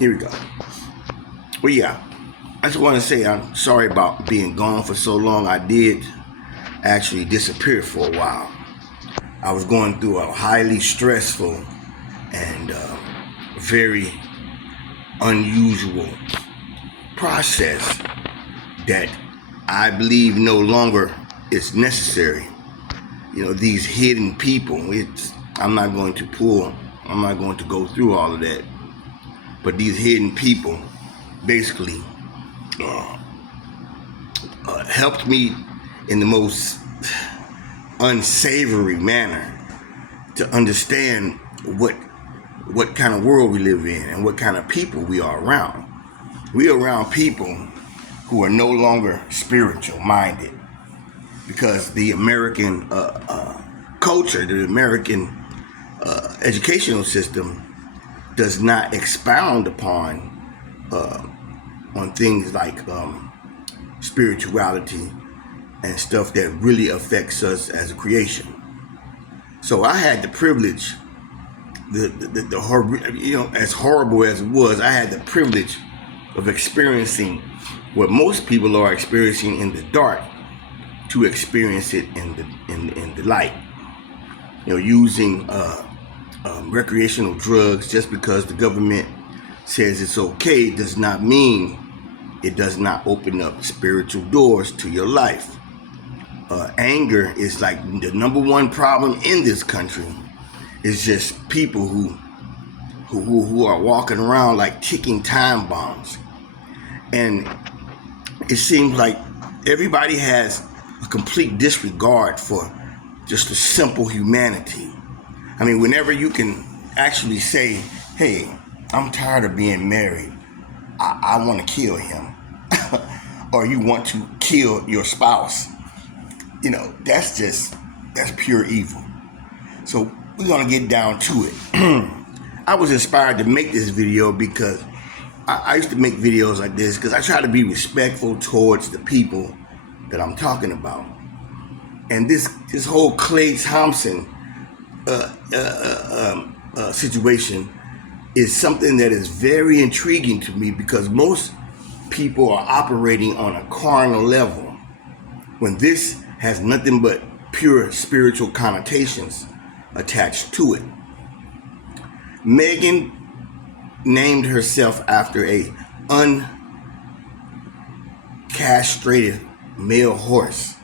Here we go. Well, yeah, I just want to say I'm sorry about being gone for so long. I did actually disappear for a while. I was going through a highly stressful and very unusual process that I believe no longer is necessary. You know, these hidden people, I'm not going to go through all of that. But these hidden people basically helped me in the most unsavory manner to understand what kind of world we live in and what kind of people we are around. We are around people who are no longer spiritual minded because the American culture, the American educational system does not expound upon on things like spirituality and stuff that really affects us as a creation. So I had the privilege, as horrible as it was, I had the privilege of experiencing what most people are experiencing in the dark to experience it in the light. You know, using recreational drugs just because the government says it's okay does not mean it does not open up spiritual doors to your life. Anger is like the number one problem in this country. It's just people who are walking around like ticking time bombs. And it seems like everybody has a complete disregard for just a simple humanity. I mean, whenever you can actually say, hey, I'm tired of being married, I want to kill him, or you want to kill your spouse, you know, that's pure evil. So we're going to get down to it. I was inspired to make this video because I used to make videos like this because I try to be respectful towards the people that I'm talking about. And this whole Klay Thompson situation is something that is very intriguing to me because most people are operating on a carnal level when this has nothing but pure spiritual connotations attached to it. Megan named herself after a uncastrated male horse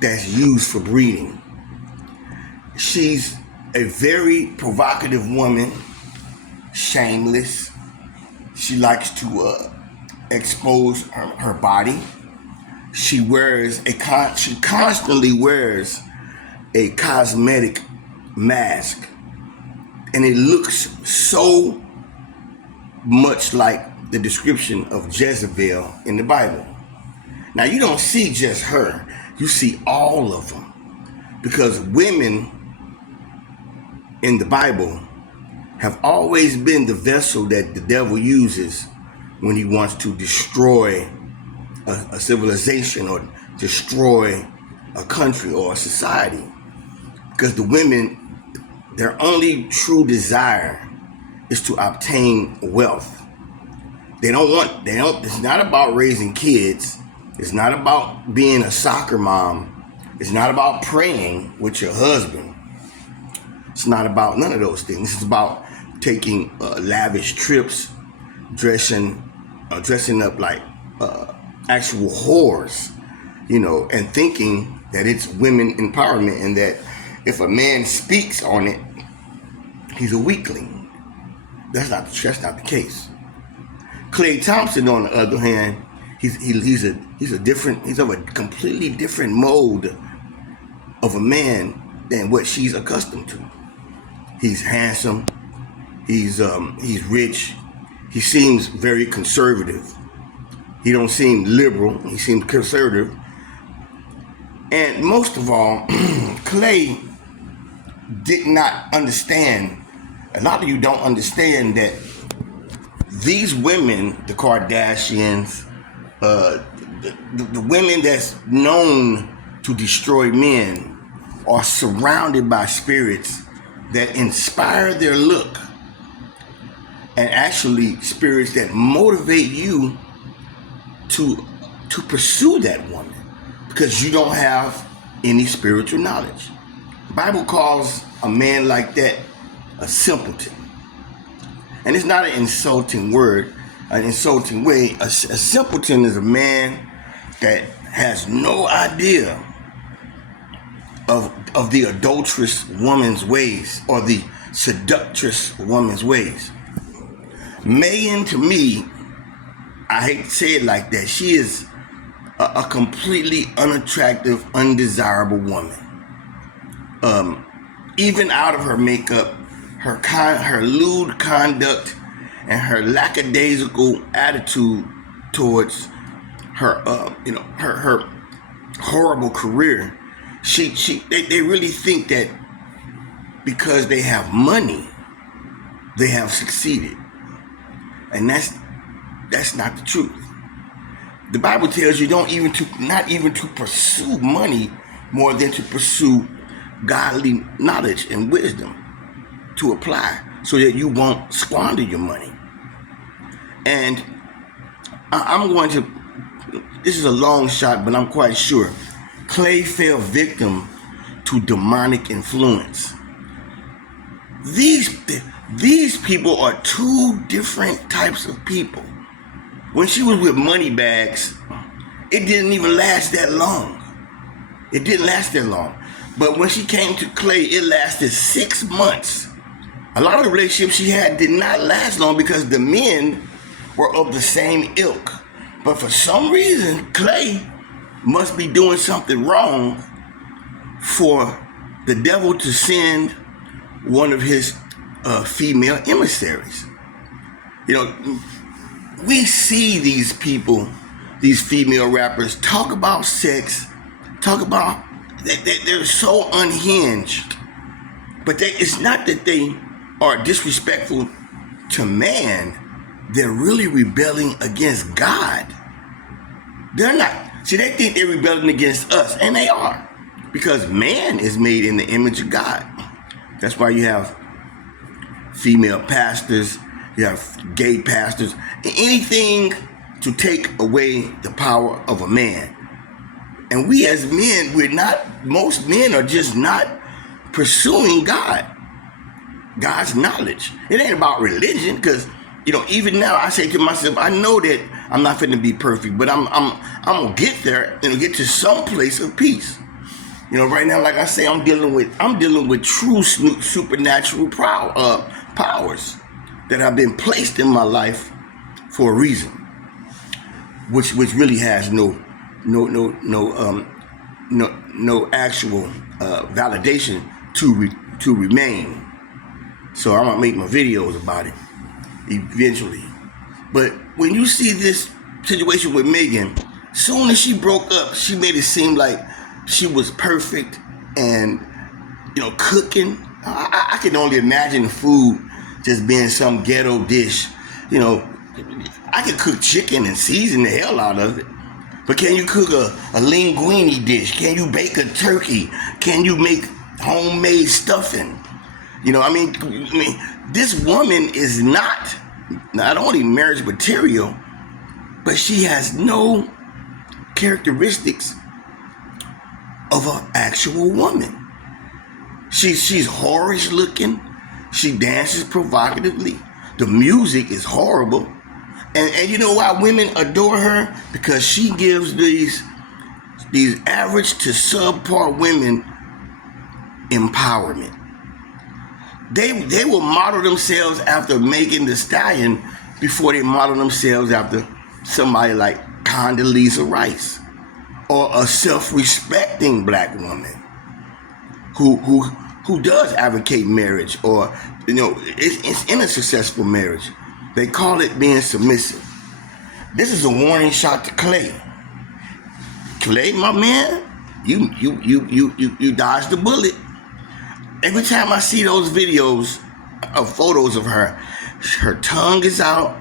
that's used for breeding. She's a very provocative woman, shameless. She likes to expose her body. She constantly wears a cosmetic mask, and it looks so much like the description of Jezebel in the Bible. Now, you don't see just her, you see all of them, because women in the Bible have always been the vessel that the devil uses when he wants to destroy a civilization or destroy a country or a society. Because the women, their only true desire is to obtain wealth. It's not about raising kids. It's not about being a soccer mom. It's not about praying with your husband. It's not about none of those things. It's about taking lavish trips, dressing up like actual whores, you know, and thinking that it's women empowerment and that if a man speaks on it, he's a weakling. That's not the case. Klay Thompson, on the other hand, he's of a completely different mode of a man than what she's accustomed to. He's handsome. He's rich. He seems very conservative. He don't seem liberal. He seems conservative. And most of all, Klay did not understand. A lot of you don't understand that these women, the Kardashians, the women that's known to destroy men, are surrounded by spirits that inspire their look. and actually spirits that motivate you to pursue that woman because you don't have any spiritual knowledge. The Bible calls a man like that a simpleton. And it's not an insulting word, an insulting way. A simpleton is a man that has no idea of the adulterous woman's ways or the seductress woman's ways. Megan, to me, I hate to say it like that, she is a completely unattractive, undesirable woman. Even out of her makeup, her lewd conduct, and her lackadaisical attitude towards her, her horrible career, they really think that because they have money, they have succeeded, and that's not the truth. The Bible tells you not even to pursue money more than to pursue godly knowledge and wisdom to apply so that you won't squander your money. And I'm going to, this is a long shot, but I'm quite sure, Klay fell victim to demonic influence. These people are two different types of people. When she was with Moneybags, it didn't even last that long. It didn't last that long. But when she came to Klay, it lasted 6 months. A lot of the relationships she had did not last long because the men were of the same ilk. But for some reason, Klay must be doing something wrong for the devil to send one of his female emissaries. You know, we see these people, these female rappers, talk about sex, they're so unhinged. But it's not that they are disrespectful to man, they're really rebelling against God. They're not. See, they think they're rebelling against us, and they are. Because man is made in the image of God. That's why you have female pastors, you have gay pastors, anything to take away the power of a man. And we as men, most men are just not pursuing God's knowledge. It ain't about religion, because, even now I say to myself, I know that I'm not finna be perfect, but I'm gonna get there and get to some place of peace. Right now, like I say, I'm dealing with true supernatural powers that have been placed in my life for a reason, which really has no actual validation to remain. So I'm gonna make my videos about it eventually. But when you see this situation with Megan, soon as she broke up, she made it seem like she was perfect and cooking. I can only imagine the food just being some ghetto dish. I can cook chicken and season the hell out of it. But can you cook a linguine dish? Can you bake a turkey? Can you make homemade stuffing? This woman is not only marriage material, but she has no characteristics of an actual woman. She's whorish looking. She dances provocatively. The music is horrible. And you know why women adore her? Because she gives these average to subpar women empowerment. They will model themselves after Megan Thee Stallion before they model themselves after somebody like Condoleezza Rice or a self-respecting black woman who does advocate marriage, or it's in a successful marriage. They call it being submissive. This is a warning shot to Klay. Klay, my man, you dodged the bullet. Every time I see those videos of photos of her tongue is out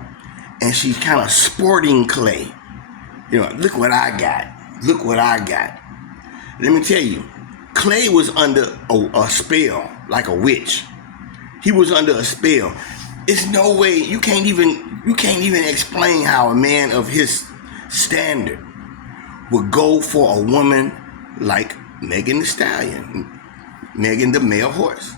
and she's kind of sporting Klay. Look what I got. Look what I got. Let me tell you, Klay was under a spell, like a witch. He was under a spell. It's no way you can't even explain how a man of his standard would go for a woman like Megan Thee Stallion, Megan the male horse.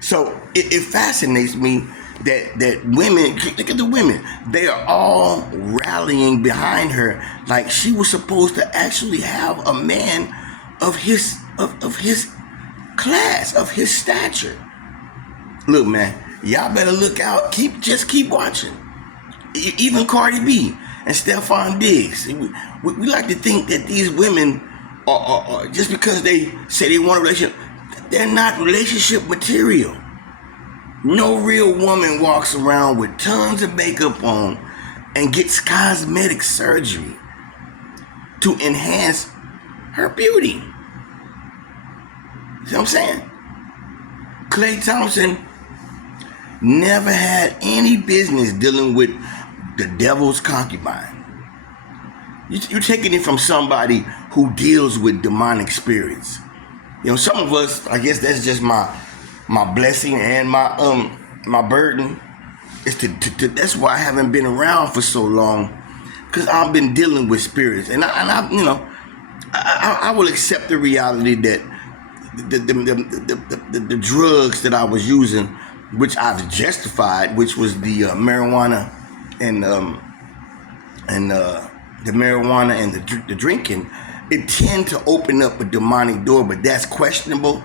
So it fascinates me that women, look at the women, they are all rallying behind her like she was supposed to actually have a man of his class, of his stature. Look, man, y'all better look out. Just keep watching. Even Cardi B and Stephon Diggs. We like to think that these women are just because they say they want a relationship, they're not relationship material. No real woman walks around with tons of makeup on and gets cosmetic surgery to enhance her beauty. See what I'm saying? Klay Thompson never had any business dealing with the devil's concubine. You're taking it from somebody who deals with demonic spirits. You know, some of us, I guess that's just my blessing and my burden. Is to that's why I haven't been around for so long, because I've been dealing with spirits, and I will accept the reality that the drugs that I was using, which I've justified, which was the marijuana and the marijuana and the drinking, it tend to open up a demonic door, but that's questionable,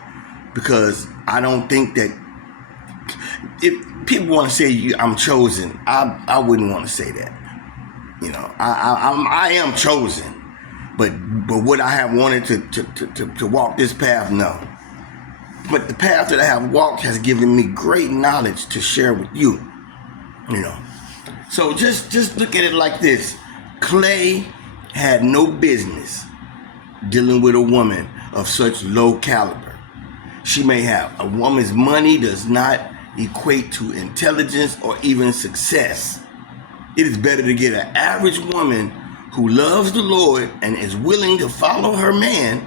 because I don't think that if people want to say I'm chosen, I wouldn't want to say that. You know, I am chosen, but would I have wanted to walk this path? No. But the path that I have walked has given me great knowledge to share with you. You know, so just look at it like this: Klay had no business dealing with a woman of such low caliber. She may have a woman's money does not equate to intelligence or even success. It is better to get an average woman who loves the Lord and is willing to follow her man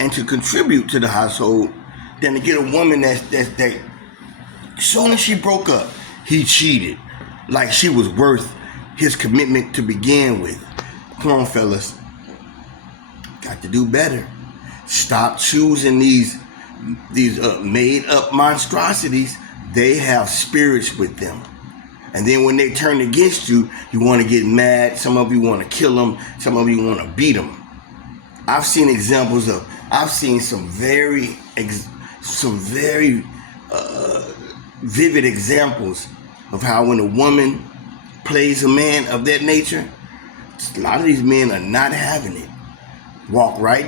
and to contribute to the household than to get a woman that soon as she broke up, he cheated, like she was worth his commitment to begin with. Come on, fellas. Got to do better. Stop choosing these made up monstrosities. They have spirits with them. And then when they turn against you, you want to get mad. Some of you want to kill them. Some of you want to beat them. I've seen some very vivid examples of how when a woman plays a man of that nature, a lot of these men are not having it. Walk right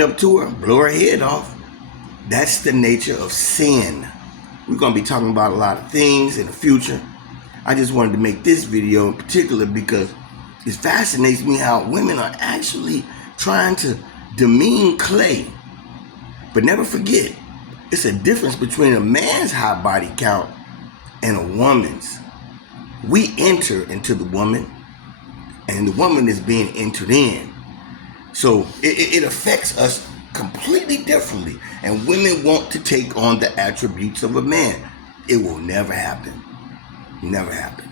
up to her, blow her head off. That's the nature of sin. We're going to be talking about a lot of things in the future. I just wanted to make this video in particular because it fascinates me how women are actually trying to demean Klay. But never forget, it's a difference between a man's high body count and a woman's. We enter into the woman, and the woman is being entered in. So it affects us completely differently. And women want to take on the attributes of a man. It will never happen. Never happen.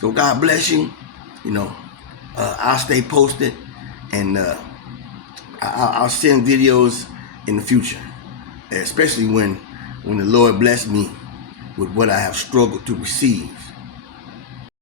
So God bless you. You know, I'll stay posted, and I'll send videos in the future, especially when the Lord bless me with what I have struggled to receive.